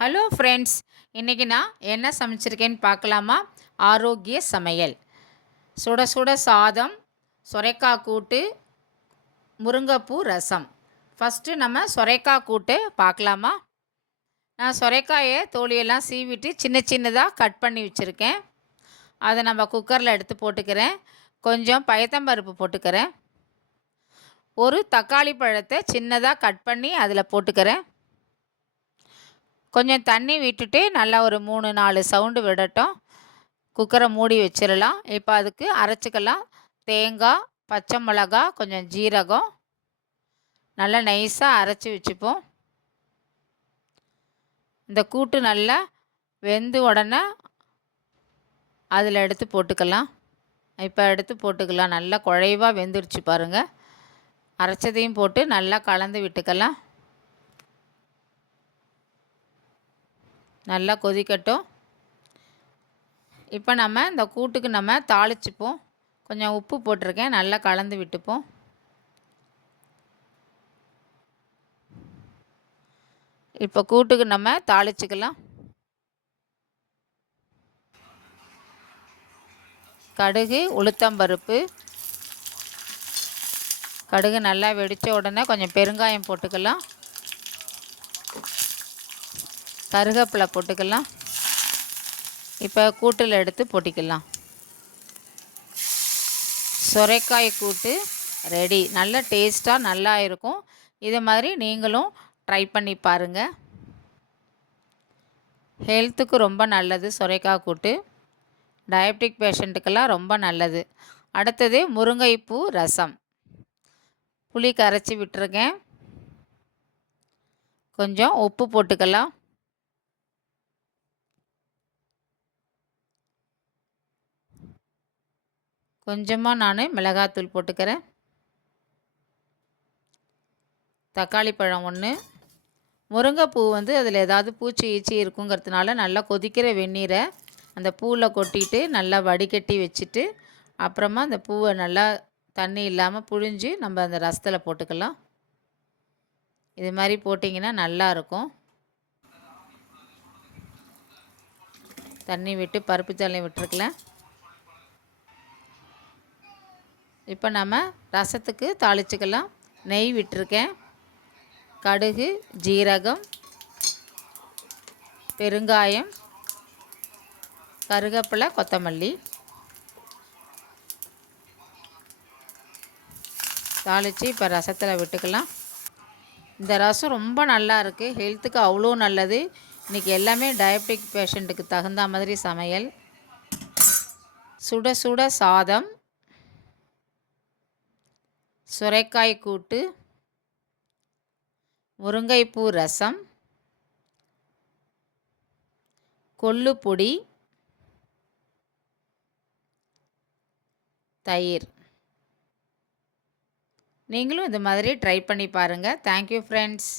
Hello friends, இன்றைக்கி நான் என்ன சமைச்சிருக்கேன்னு பார்க்கலாமா? ஆரோக்கிய சமையல். சுட சுட சாதம், சொரைக்காய் கூட்டு, முருங்கைப்பூ ரசம். ஃபஸ்ட்டு நம்ம சொரைக்காய் கூட்டு பார்க்கலாமா? நான் சொரைக்காயை தோலியெல்லாம் சீவிட்டு சின்ன சின்னதாக கட் பண்ணி வச்சுருக்கேன். அதை நம்ம குக்கரில் எடுத்து போட்டுக்கிறேன். கொஞ்சம் பயத்தம்பருப்பு போட்டுக்கிறேன். ஒரு தக்காளி பழத்தை சின்னதாக கட் பண்ணி அதில் போட்டுக்கிறேன். கொஞ்சம் தண்ணி விட்டுட்டு நல்லா ஒரு 3, 4 சவுண்டு விடட்டும். குக்கரை மூடி வச்சிடலாம். இப்போ அதுக்கு அரைச்சிக்கலாம். தேங்காய், பச்சை மிளகா, கொஞ்சம் ஜீரகம் நல்லா நைஸாக அரைச்சி வச்சுப்போம். இந்த கூட்டு நல்லா வெந்து உடனே அதில் எடுத்து போட்டுக்கலாம். இப்போ எடுத்து போட்டுக்கலாம். நல்லா குழைவாக வெந்துடுச்சு பாருங்கள். அரைச்சதையும் போட்டு நல்லா கலந்து விட்டுக்கலாம். நல்லா கொதிக்கட்டும். இப்போ நம்ம இந்த கூட்டுக்கு நம்ம தாளிச்சுப்போம். கொஞ்சம் உப்பு போட்டிருக்கேன். நல்லா கலந்து விட்டுப்போம். இப்போ கூட்டுக்கு நம்ம தாளிச்சுக்கலாம். கடுகு, உளுத்தம்பருப்பு. கடுகு நல்லா வெடித்த உடனே கொஞ்சம் பெருங்காயம் போட்டுக்கலாம். கருவேப்பிலை போட்டுக்கலாம். இப்போ கூட்டில் எடுத்து போட்டிக்கலாம். சொரைக்காய் கூட்டு ரெடி. நல்ல டேஸ்ட்டாக நல்லா இருக்கும். இது மாதிரி நீங்களும் ட்ரை பண்ணி பாருங்கள். ஹெல்த்துக்கு ரொம்ப நல்லது சொரைக்காய் கூட்டு. டயபெட்டிக் பேஷண்ட்டுக்கெல்லாம் ரொம்ப நல்லது. அடுத்தது முருங்கைப்பூ ரசம். புளி கரைச்சி விட்டுருக்கேன். கொஞ்சம் உப்பு போட்டுக்கலாம். கொஞ்சமாக நான் மிளகாத்தூள் போட்டுக்கிறேன். தக்காளி பழம் 1. முருங்கைப்பூ அதில் ஏதாவது பூச்சி ஈச்சி இருக்குங்கிறதுனால நல்லா கொதிக்கிற வெந்நீரை அந்த பூவில் கொட்டிட்டு நல்லா வடிகட்டி வச்சுட்டு அப்புறமா அந்த பூவை நல்லா தண்ணி இல்லாமல் புழிஞ்சு நம்ம அந்த ரசத்தில் போட்டுக்கலாம். இது மாதிரி போட்டிங்கன்னா நல்லாயிருக்கும். தண்ணி விட்டு பருப்பு தண்ணி விட்டுருக்கலாம். இப்போ நம்ம ரசத்துக்கு தாளிச்சுக்கலாம். நெய் விட்டுருக்கேன். கடுகு, ஜீரகம், பெருங்காயம், கருவேப்பிலை, கொத்தமல்லி தாளித்து இப்போ ரசத்தில் விட்டுக்கலாம். இந்த ரசம் ரொம்ப நல்லா இருக்குது. ஹெல்த்துக்கு அவ்வளோ நல்லது. இன்றைக்கி எல்லாமே டயபெட்டிக் பேஷண்ட்டுக்கு தகுந்த மாதிரி சமையல். சுட சுட சாதம், சுரைக்காய் கூட்டு, முருங்கைப்பூ ரசம், கொள்ளு பொடி, தயிர். நீங்களும் இது மாதிரி ட்ரை பண்ணி பாருங்கள். Thank you friends.